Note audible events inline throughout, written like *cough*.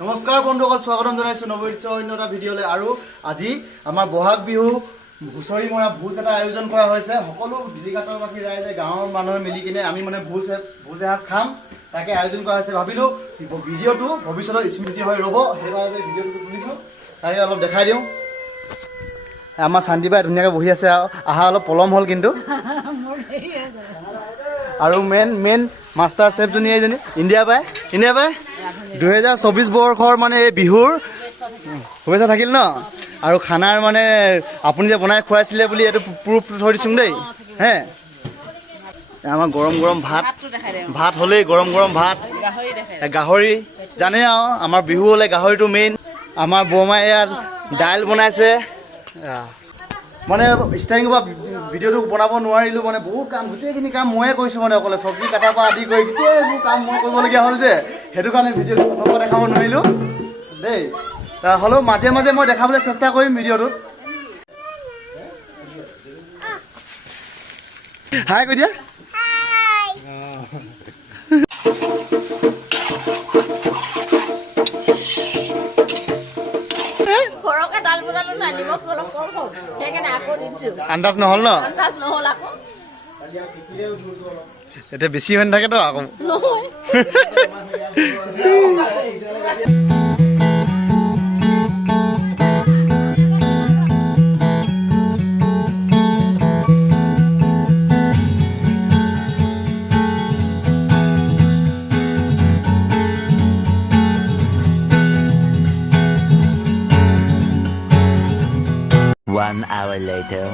নমস্কাৰ বন্ধুসকল স্বাগতম জনাইছোঁ নৱৈশ্য অন্য এটা ভিডিঅ'লৈ আৰু আজি আমাৰ বহাগ বিহু হুঁচৰি মৰা ভোজ এটা আয়োজন কৰা হৈছে। সকলো দিলিঘাটৰবাসী ৰাইজে গাঁৱৰ মানুহে মিলি কিনে আমি মানে ভোজ ভোজ এসাঁজ খাম, তাকে আয়োজন কৰা হৈছে। ভাবিলোঁ ভিডিঅ'টো ভৱিষ্যতৰ স্মৃতি হৈ ৰ'ব, সেইবাবে ভিডিঅ'টো তুলিছোঁ। তাকে অলপ দেখাই দিওঁ। আমাৰ শান্তিবাই ধুনীয়াকৈ বহি আছে আৰু। অহা অলপ পলম হ'ল কিন্তু। আৰু মেইন মেইন মাষ্টাৰ চেফজনী এইজনী ইণ্ডিয়া পাই ইণ্ডিয়া পাই দুহেজাৰ চৌবিছ বৰ্ষৰ মানে এই বিহুৰ শুভেচ্ছা থাকিল ন? আৰু খানাৰ মানে আপুনি যে বনাই খুৱাইছিলে বুলি এইটো প্ৰুফ থৈ দিছোঁ দেই। হে? আমাৰ গৰম গৰম ভাত ভাত হ'লেই গৰম গৰম ভাত। গাহৰি, জানে আৰু, আমাৰ বিহু হ'লে গাহৰিটো মেইন আমাৰ বৰমাই ইয়াত দাইল বনাইছে। মানে ষ্টাৰ্টিঙৰ পৰা ভিডিঅ'টো বনাব নোৱাৰিলোঁ মানে বহুত কাম, গোটেইখিনি কাম ময়ে কৰিছোঁ মানে অকলে। চব্জি কটাৰ পৰা আদি কৰি গোটেইবোৰ কাম মই কৰিবলগীয়া হ'ল যে। সেইটো কাৰণে ভিডিঅ'টো প্ৰথমত দেখাব নোৱাৰিলোঁ। দেই। হ'লেও মাজে মাজে মই দেখাবলৈ চেষ্টা কৰিম ভিডিঅ'টোত হাই কৈ দিয়া আন্দাজ নহ'ল ন? এতিয়া বেছি হৈ নাথাকেতো আকৌ। *laughs* One hour later.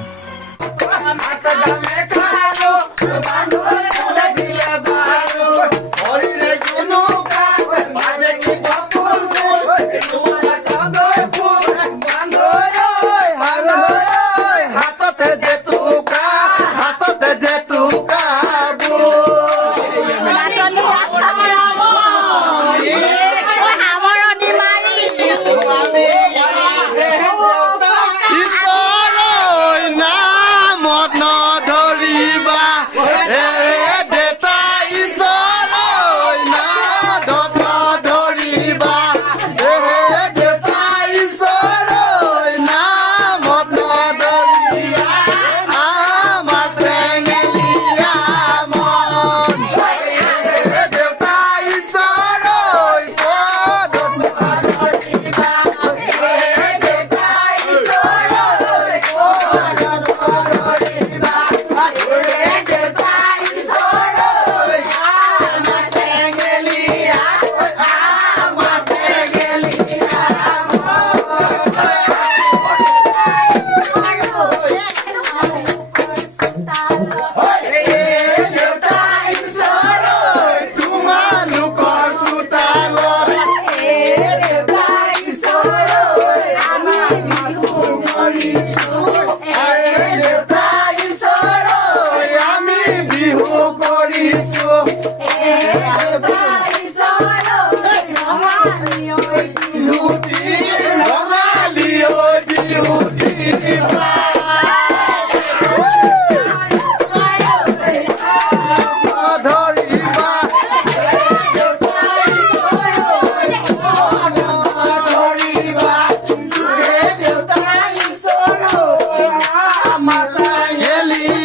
my feliz.